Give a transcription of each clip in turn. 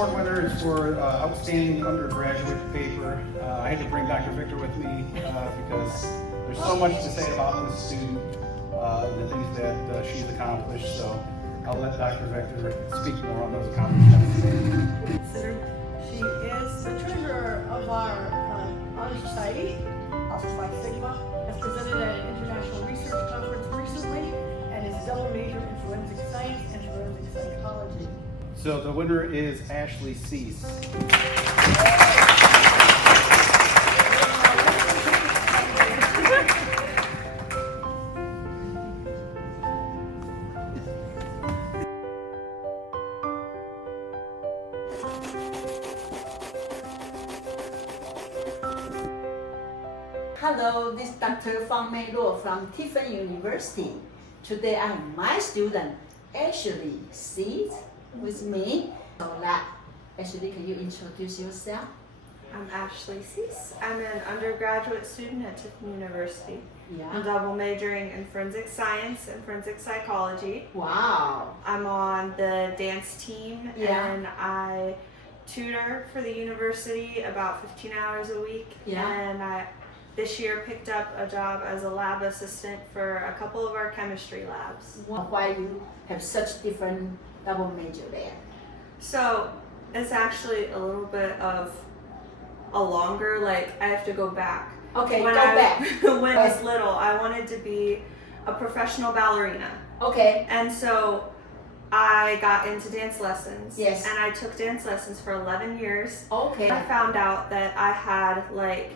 award winner is for outstanding undergraduate paper. I had to bring Dr. Victor with me because there's so much to say about this student, the things that she's accomplished. So I'll let Dr. Victor speak more on those accomplishments. Considered she is the treasurer of our honor society, also Phi Sigma, has presented at an international research conference recently, and is a double major in forensic science and forensic psychology. So the winner is Ashley Sease. Hello, this is Dr. Fang-Mei Law from Tiffin University. Today I have my student, Ashley Sease, with me. So Ashley, can you introduce yourself? I'm Ashley Sease. I'm an undergraduate student at Tiffin University. I'm Yeah. double majoring in forensic science and forensic psychology. Wow. I'm on the dance team Yeah. and I tutor for the university about 15 hours a week. Yeah. And I this year picked up a job as a lab assistant for a couple of our chemistry labs. Why you have such different double major there? So it's actually a little bit of a longer, like I have to go back. Okay, When go back. when I was little, I wanted to be a professional ballerina. Okay. And so I got into dance lessons. Yes. And I took dance lessons for 11 years. Okay. I found out that I had like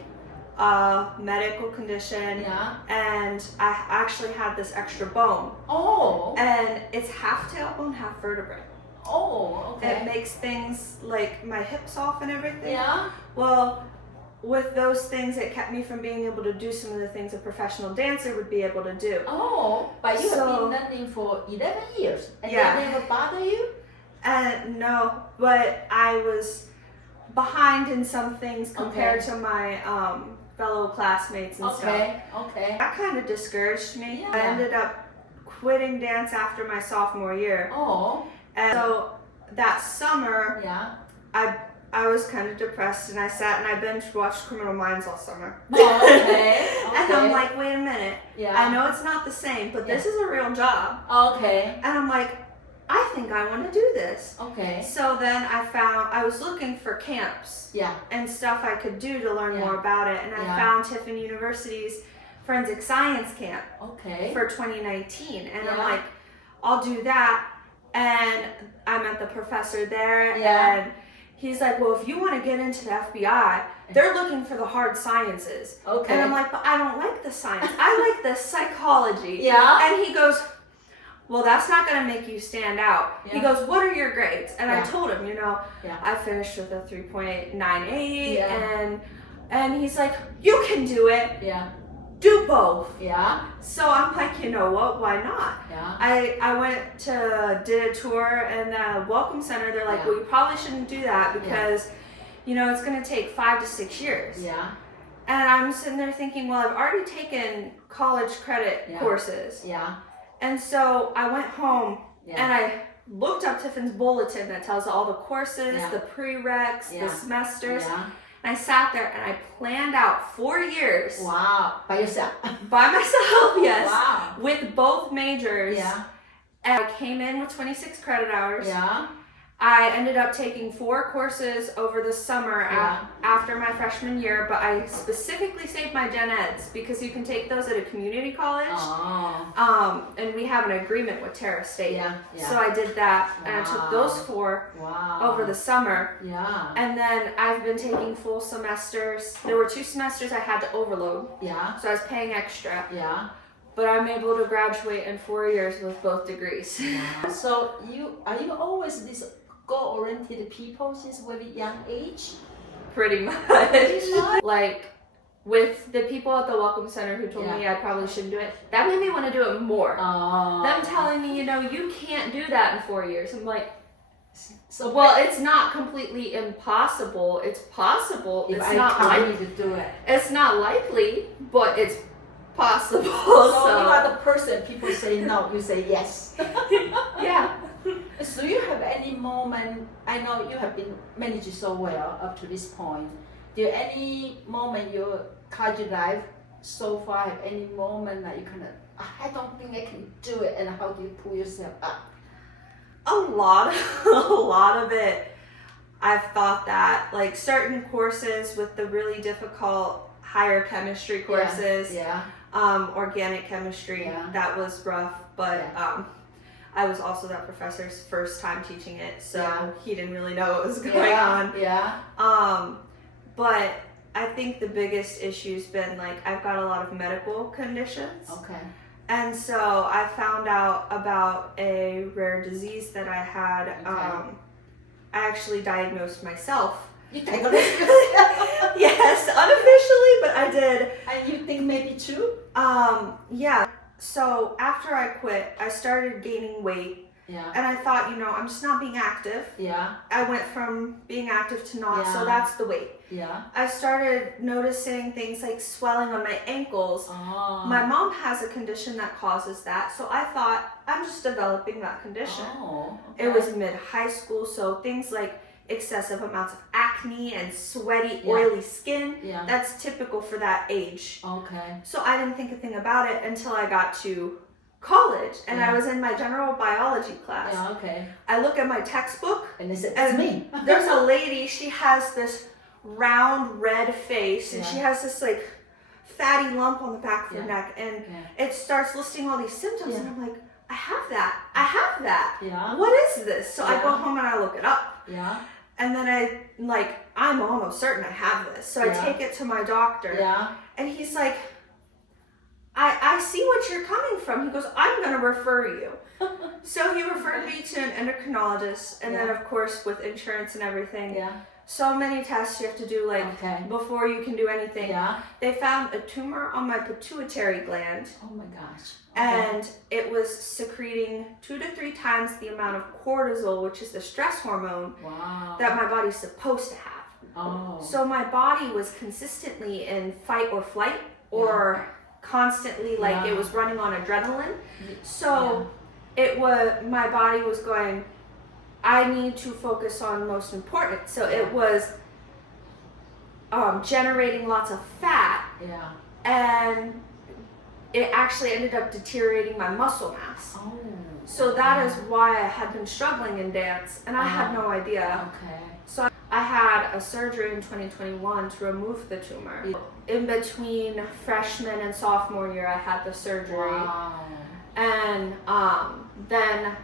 a medical condition Yeah. and I actually had this extra bone. Oh. And it's half tailbone, half vertebrae. Oh. It Okay. makes things like my hips off and everything. Yeah. Well, with those things, it kept me from being able to do some of the things a professional dancer would be able to do. Oh, but you have So- been learning for 11 years, and Yeah. they never bother you? And no, but I was behind in some things compared to my fellow classmates and stuff. Okay. That kind of discouraged me. Yeah. I ended up quitting dance after my sophomore year. Oh, And so that summer, yeah. I was kind of depressed and I sat and I binge watched Criminal Minds all summer. Oh, okay. And I'm like, wait a minute. yeah. I know it's not the same, but this is a real job. Okay. And I'm like, I think I want to do this. Okay. So then I was looking for camps Yeah. and stuff I could do to learn Yeah. more about it. And I Yeah. found Tiffin University's Forensic Science Camp Okay. for 2019. And I'm Yeah. like, I'll do that. And I met the professor there. Yeah. And he's like, well, if you want to get into the FBI, they're looking for the hard sciences. Okay. And I'm like, but I don't like the science. I like the psychology. Yeah. And he goes, well, that's not going to make you stand out. He Yeah. goes, what are your grades? And I Yeah. told him, Yeah. I finished with a 3.98. Yeah. And he's like, you can do it. Yeah. Do both. Yeah. So I'm like, you know what? Why not? Yeah. I did a tour in the Welcome Center. They're like, Yeah. well, you probably shouldn't do that because, it's going to take 5 to 6 years. Yeah. And I'm sitting there thinking, well, I've already taken college credit Yeah. courses. Yeah. And so I went home Yeah. and I looked up Tiffin's bulletin that tells all the courses, Yeah. the prereqs, Yeah. the semesters. Yeah. And I sat there and I planned out 4 years Wow. By yourself. by myself, yes, Wow. with both majors. Yeah. And I came in with 26 credit hours. Yeah. I ended up taking 4 courses over the summer Yeah. after my freshman year, but I specifically saved my gen eds because you can take those at a community college. Oh. And we have an agreement with Terra State. Yeah. Yeah. So I did that and I took those 4 Wow. over the summer. Yeah. And then I've been taking full semesters. There were 2 semesters I had to overload, Yeah. so I was paying extra. Yeah. But I'm able to graduate in 4 years with both degrees. So are you always this goal-oriented people since very young age? Pretty much. much? Like, with the people at the Welcome Center who told me I probably shouldn't do it, that made me want to do it more. Them telling me, you can't do that in 4 years. I'm like, so well, it's not completely impossible. It's possible. if It's I not tell you like, to do it. it's not likely, but it's possible. So you are the person people say no, you say yes. yeah. So do you have any moment, I know you have been managed so well up to this point. Do you any moment your college life so far have any moment that you kind of, I don't think I can do it, and how do you pull yourself up? A lot of it. I've thought that, like certain courses with the really difficult higher chemistry courses, organic chemistry, that was rough, but I was also that professor's first time teaching it, so he didn't really know what was going on. But I think the biggest issue's been like I've got a lot of medical conditions. Okay. And so I found out about a rare disease that I had. I actually diagnosed myself. You diagnosed yourself? Yes, unofficially, but I did. And you think maybe true? Yeah. So after I quit, I started gaining weight. Yeah. And I thought, you know, I'm just not being active. Yeah. I went from being active to not, so that's the weight. Yeah. I started noticing things like swelling on my ankles. Oh. My mom has a condition that causes that, so I thought I'm just developing that condition. Oh, okay. It was mid-high school, so things like excessive amounts of acne and sweaty, oily skin, that's typical for that age. Okay. So I didn't think a thing about it until I got to college, and I was in my general biology class. Yeah, okay. I look at my textbook, and they said, it's me. There's a lady, she has this round red face, and she has this like fatty lump on the back of her neck, and it starts listing all these symptoms, and I'm like, I have that. Yeah. What is this? So I go home and I look it up. Yeah. And then I'm almost certain I have this. So I take it to my doctor. Yeah. And he's like, I see what you're coming from. He goes, I'm going to refer you. So he referred me to an endocrinologist. And then, of course, with insurance and everything, so many tests you have to do before you can do anything. Yeah. They found a tumor on my pituitary gland. Oh my gosh. And it was secreting 2 to 3 times the amount of cortisol, which is the stress hormone that my body's supposed to have. Oh. So my body was consistently in fight or flight, or constantly like it was running on adrenaline. So my body was going, I need to focus on most important. So it was generating lots of fat. Yeah. And it actually ended up deteriorating my muscle mass. Oh. So that is why I had been struggling in dance, and I had no idea. Okay. So I had a surgery in 2021 to remove the tumor. In between freshman and sophomore year, I had the surgery. Wow. And then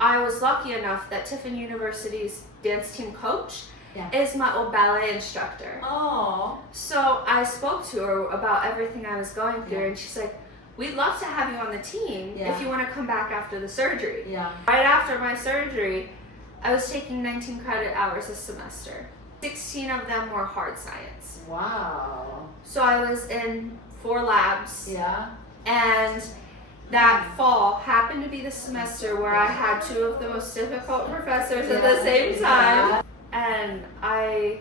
I was lucky enough that Tiffin University's dance team coach is my old ballet instructor. Oh. So I spoke to her about everything I was going through, and she's like, we'd love to have you on the team if you want to come back after the surgery. Yeah. Right after my surgery, I was taking 19 credit hours a semester. 16 of them were hard science. Wow. So I was in 4 labs. Yeah. And that fall happened to be the semester where I had 2 of the most difficult professors at the same time. And I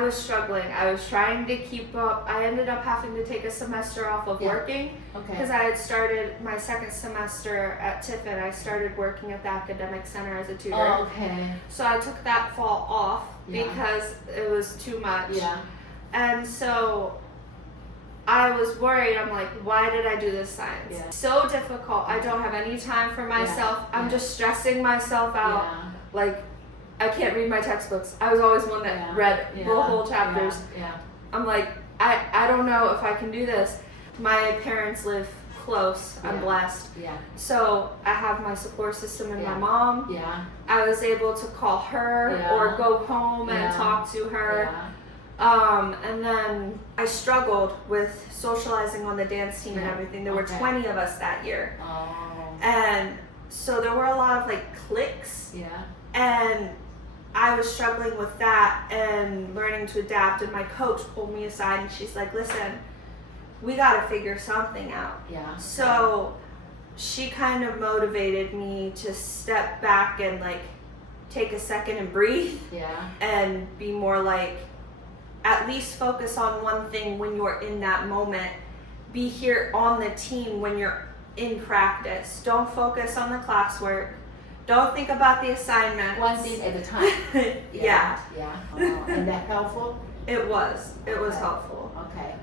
was struggling. I was trying to keep up. I ended up having to take a semester off of working because I had started my second semester at Tiffin. I started working at the academic center as a tutor. Oh, okay. So I took that fall off because it was too much. Yeah. And so I was worried. I'm like, why did I do this science? Yeah. So difficult. I don't have any time for myself. I'm just stressing myself out. Like, I can't read my textbooks. I was always one that read the whole chapters. I'm like, I don't know if I can do this. My parents live close. I'm blessed. So I have my support system in my mom. I was able to call her or go home and talk to her. And then I struggled with socializing on the dance team and everything. There were 20 of us that year. And so there were a lot of like cliques. And I was struggling with that and learning to adapt, and my coach pulled me aside and she's like, listen, we got to figure something out. So she kind of motivated me to step back and like take a second and breathe and be more like, at least focus on one thing when you're in that moment. Be here on the team when you're in practice. Don't focus on the classwork. don't think about the assignment. One thing at a time. Yeah. Yeah. Oh, and that helpful? It was Okay. helpful. Okay.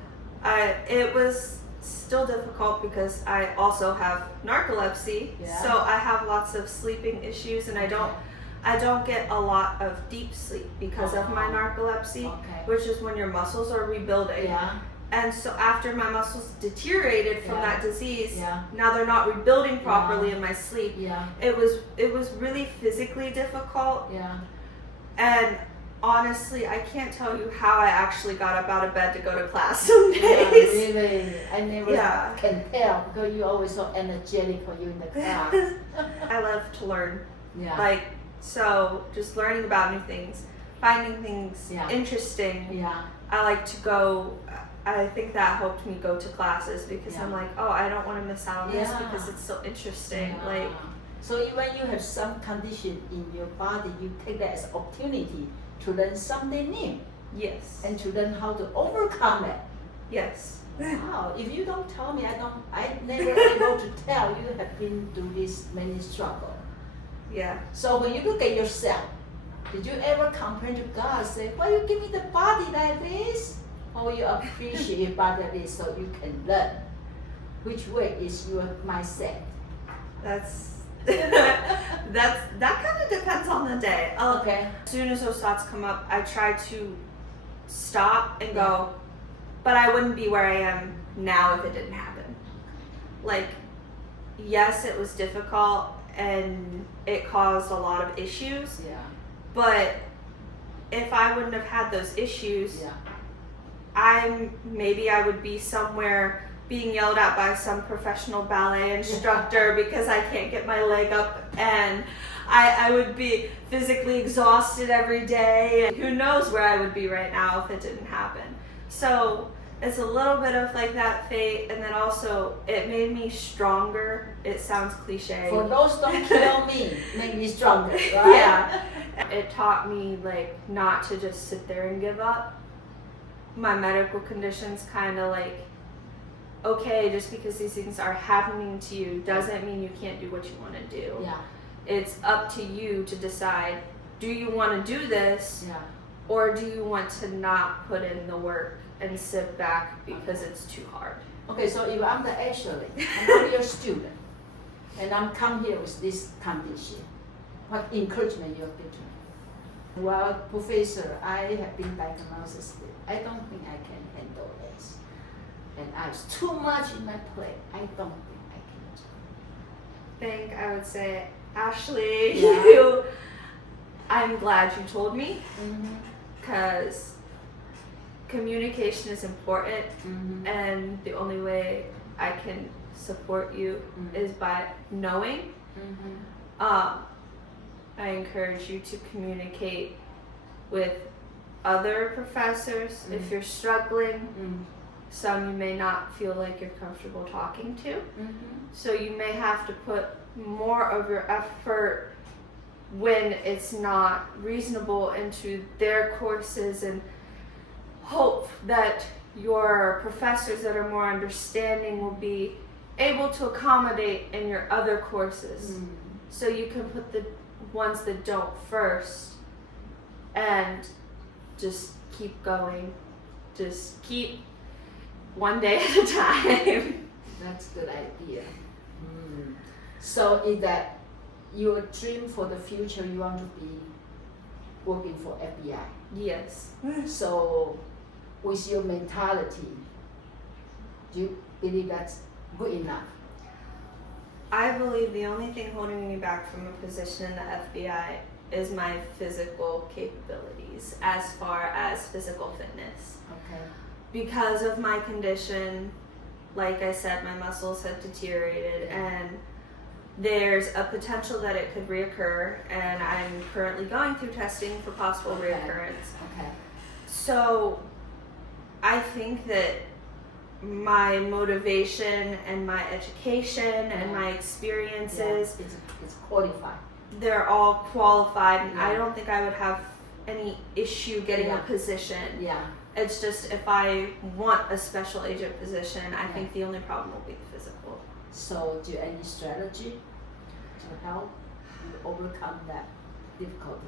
It was still difficult because I also have narcolepsy, Yeah. so I have lots of sleeping issues, and I don't get a lot of deep sleep because of my narcolepsy, Okay. which is when your muscles are rebuilding. Yeah. And so after my muscles deteriorated from Yeah. that disease, Yeah. now they're not rebuilding properly Yeah. in my sleep. Yeah. It was really physically difficult, Yeah. and honestly, I can't tell you how I actually got up out of bed to go to class some Yeah, days. really. I never Yeah. can tell because you're always so energetic when you're in the class. I love to learn. Yeah. Like, so just learning about new things, finding things Yeah. interesting. Yeah. I like to go, I think that helped me go to classes because I'm Yeah. like, oh, I don't want to miss out on this Yeah. because it's so interesting. Yeah. Like, so when you have some condition in your body, you take that as an opportunity to learn something new yes. and to learn how to overcome it. Yes. Wow, if you don't tell me, I never able to tell you have been through this many struggle. Yeah. So when you look at yourself, did you ever complain to God, say, why you give me the body like this? Or you appreciate your body like this so you can learn? Which way is your mindset? That's that kind of depends on the day. Okay. As soon as those thoughts come up, I try to stop and go, but I wouldn't be where I am now if it didn't happen. Like, yes, it was difficult and it caused a lot of issues, Yeah. but if I wouldn't have had those issues, Yeah. maybe I would be somewhere being yelled at by some professional ballet instructor because I can't get my leg up, and I would be physically exhausted every day, and who knows where I would be right now if it didn't happen. So it's a little bit of like that fate, and then also it made me stronger. It sounds cliche. For those don't kill me, make me stronger, right? Yeah. It taught me like not to just sit there and give up. My medical conditions kind of like, okay, just because these things are happening to you doesn't mean you can't do what you want to do. Yeah. It's up to you to decide, do you want to do this, Yeah. or do you want to not put in the work and sit back because it's too hard? Okay, so if I'm the Ashley, and I'm your student, and I'm come here with this condition, what encouragement you'll give to me? Well, Professor, I have been diagnosed with, I don't think I can handle this. And I have too much in my plate. I don't think I can do I think I would say, Ashley, Yeah. I'm glad you told me, it. Mm-hmm. because communication is important, Mm-hmm. and the only way I can support you is by knowing. Mm-hmm. I encourage you to communicate with other professors if you're struggling. Mm-hmm. Some you may not feel like you're comfortable talking to, Mm-hmm. so you may have to put more of your effort when it's not reasonable into their courses, and hope that your professors that are more understanding will be able to accommodate in your other courses. Mm-hmm. So you can put the ones that don't first and just keep going. Just keep one day at a time. That's a good idea. Mm. So is that your dream for the future, you want to be working for FBI? Yes. So with your mentality, do you believe that's good enough? I believe the only thing holding me back from a position in the FBI is my physical capabilities as far as physical fitness. Okay. Because of my condition, like I said, my muscles have deteriorated, and there's a potential that it could reoccur, and I'm currently going through testing for possible Okay. reoccurrence. Okay. So I think that my motivation and my education and my experiences, It's qualified. they're all qualified, and I Yeah. don't think I would have any issue getting Yeah. a position. Yeah. It's just if I want a special agent position, I think the only problem will be the physical. So do you have any strategy to help? you overcome that difficulty?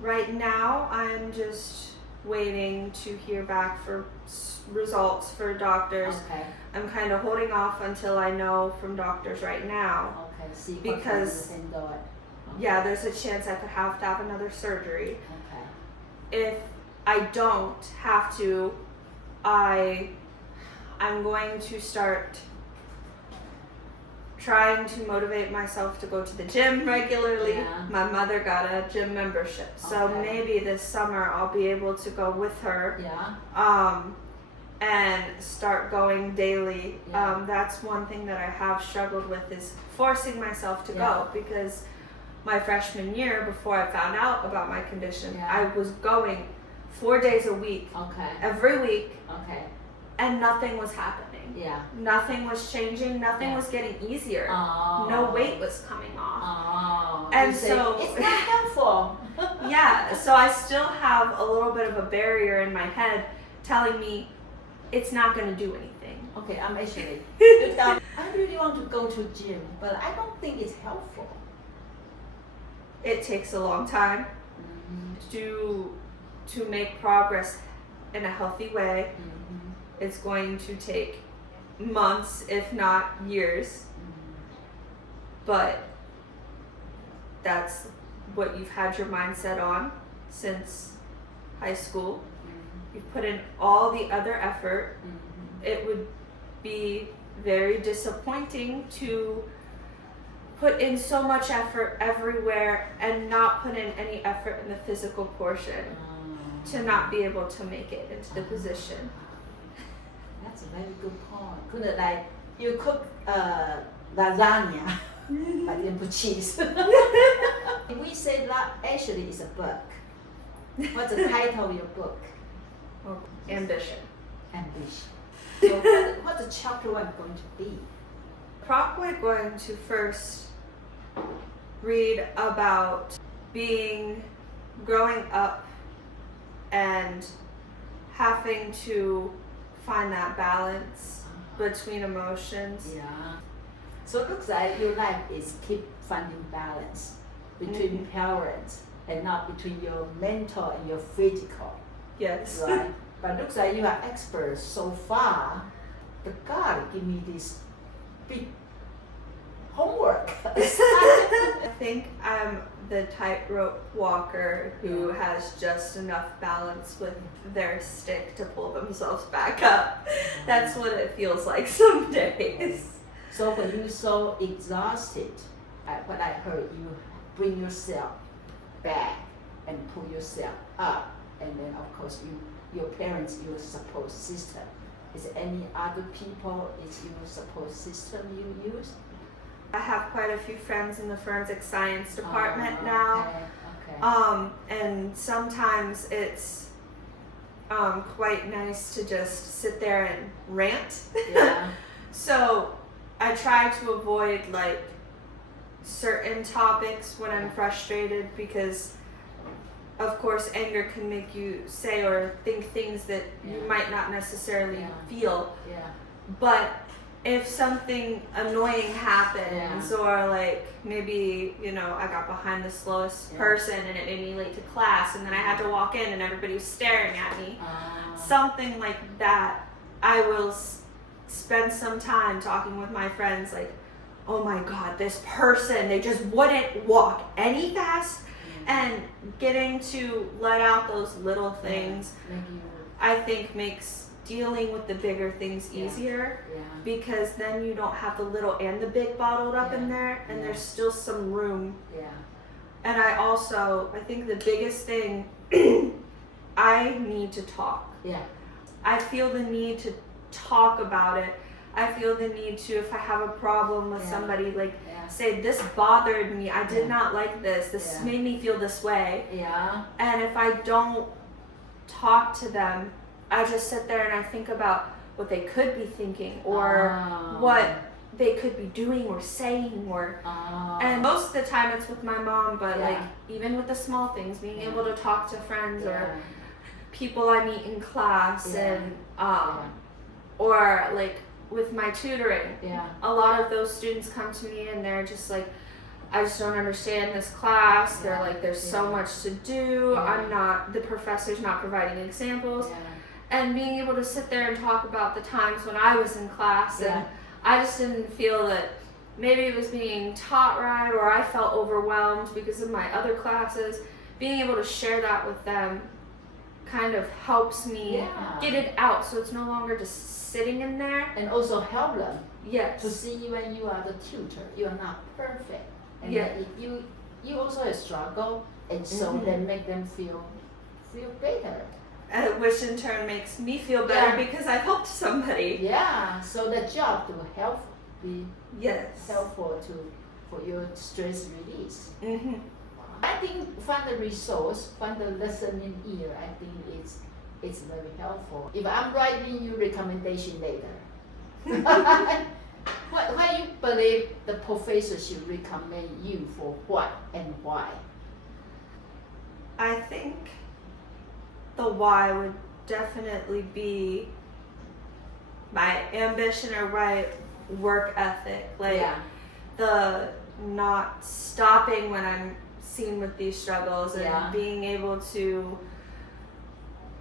Right now, I'm just waiting to hear back for results for doctors. Okay. I'm kind of holding off until I know from doctors right now. Okay. See Because- what you can do it. Okay. Yeah, there's a chance I could have to have another surgery. Okay. If I don't have to, I'm going to start trying to motivate myself to go to the gym regularly. Yeah. My mother got a gym membership, so Okay. maybe this summer I'll be able to go with her. Yeah. And start going daily. Yeah. That's one thing that I have struggled with is forcing myself to Yeah. go, because my freshman year, before I found out about my condition, Yeah. I was going 4 days a week, Okay. every week, Okay. and nothing was happening. Yeah. Nothing was changing, nothing Yeah. was getting easier. Oh. No weight was coming off. Oh. And You say, so- it's not helpful. Yeah, so I still have a little bit of a barrier in my head telling me it's not going to do anything. Okay, I'm actually. I really want to go to gym, but I don't think it's helpful. It takes a long time to make progress in a healthy way. It's going to take months, if not years. But that's what you've had your mindset on since high school. You've put in all the other effort. It would be very disappointing to put in so much effort everywhere and not put in any effort in the physical portion to not be able to make it into the position. That's a very good point. Couldn't like you cook lasagna, but then put cheese. If we say that Ashley is a book, what's the title of your book? Ambition. Ambition. So what's the chapter one going to be? Probably going to first read about growing up and having to find that balance between emotions. Yeah. So it looks like your life is keep finding balance between parents and not between your mental and your physical. Yes. Right. But looks like you are expert so far. But God give me this big homework. I think I'm the tightrope walker who has just enough balance with their stick to pull themselves back up. That's what it feels like some days. So when you're so exhausted, what I heard, you bring yourself back and pull yourself up, and then of course your parents, your support system. Is there any other people? Is your support system you use? I have quite a few friends in the forensic science department now. Okay. And sometimes it's quite nice to just sit there and rant. Yeah. So I try to avoid like certain topics when I'm frustrated, because of course anger can make you say or think things that you might not necessarily feel. Yeah. But if something annoying happens, or like maybe, I got behind the slowest person and it made me late to class, and then I had to walk in and everybody was staring at me, something like that, I will spend some time talking with my friends like, oh my God, this person, they just wouldn't walk any fast, and getting to let out those little things, I think makes dealing with the bigger things easier, because then you don't have the little and the big bottled up in there, and there's still some room. And I think the biggest thing, I need to talk. I feel the need to talk about it. I feel the need to, if I have a problem with somebody, like say, this bothered me, I did not like this made me feel this way. And if I don't talk to them, I just sit there and I think about what they could be thinking, or what they could be doing or saying, or and most of the time it's with my mom, but like even with the small things, being able to talk to friends or people I meet in class, and or like with my tutoring, a lot of those students come to me and they're just like, I just don't understand this class. They're like, there's so much to do. The professor's not providing examples. And being able to sit there and talk about the times when I was in class and I just didn't feel that maybe it was being taught right or I felt overwhelmed because of my other classes. Being able to share that with them kind of helps me get it out so it's no longer just sitting in there. And also help them Yes. to see when you are the tutor. You are not perfect. And Yeah. you also have struggle, and so then make them feel better. Which in turn makes me feel better because I've helped somebody. Yeah, so the job to help be Yes. helpful for your stress release. Mm-hmm. I think find the resource, find the lesson in here. I think it's very helpful. If I'm writing you recommendation later, why you believe the professor should recommend you for what and why? I think the why would definitely be my ambition or my work ethic. Like the not stopping when I'm seen with these struggles and being able to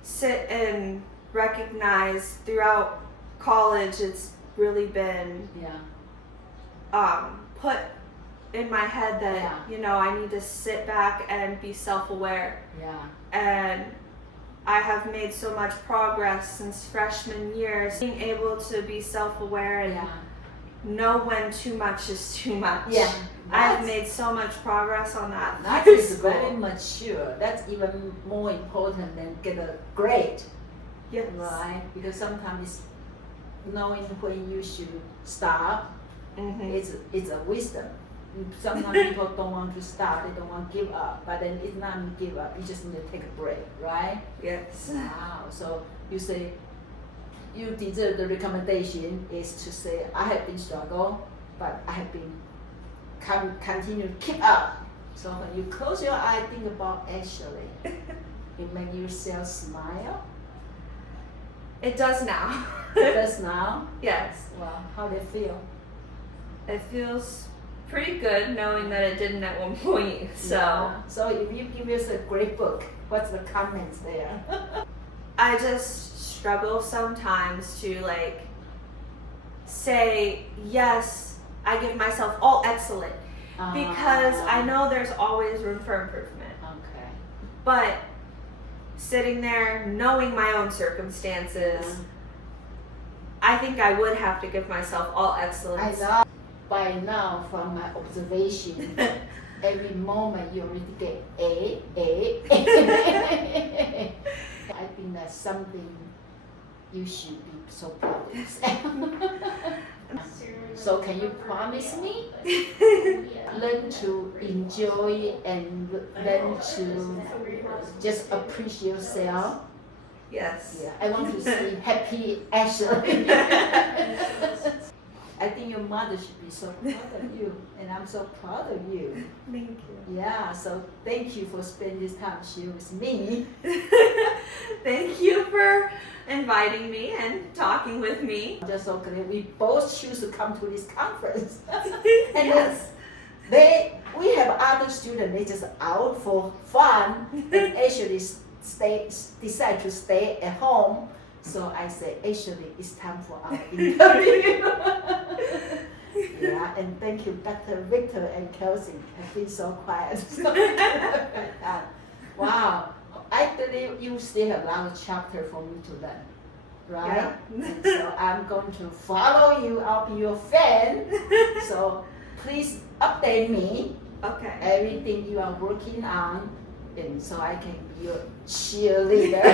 sit and recognize throughout college it's really been put in my head that I need to sit back and be self-aware. And I have made so much progress since freshman year, being able to be self-aware and know when too much is too much. I've made so much progress on that. That is very mature. That's even more important than get a grade. Yes. Right? Because sometimes it's knowing when you should stop. It's a wisdom. Sometimes people don't want to stop, they don't want to give up, but then it's not give up, you just need to take a break, right? Yes. Wow. So you say you deserve the recommendation is to say I have been struggle, but I have been continue to keep up. So when you close your eye, think about Ashley. It make yourself smile. It does now. It does now. Yes. Well, how do you feel? It feels pretty good knowing that it didn't at one point. So So if you give us a great book, what's the comments there? I just struggle sometimes to say yes, I give myself all excellent because I know there's always room for improvement. Okay. But sitting there knowing my own circumstances, I think I would have to give myself all excellence. I know. By now, from my observation, every moment you already get A. I think that's something you should be so proud of yourself. So can you promise me? Learn to enjoy and learn to just appreciate yourself. Yes. Yeah, I want to see happy Ashley. I think your mother should be so proud of you, and I'm so proud of you. Thank you. Yeah, so thank you for spending this time sharing with me. Thank you for inviting me and talking with me. I'm just so glad we both choose to come to this conference. And Yes. we have other students, they just out for fun and actually decide to stay at home. So I said, actually, it's time for our interview. Yeah, and thank you, Dr. Victor and Cushing. Have been so quiet. Wow, I believe you still have a lot of chapter for me to learn, right? And so I'm going to follow you. I'll be your fan. So please update me. Okay. Everything you are working on, and so I can be your cheerleader.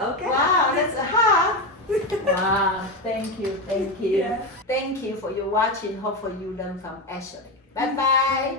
Okay. Wow, that's a hug. Wow, thank you. Yeah. Thank you for your watching. Hopefully you learn from Ashley. Bye bye.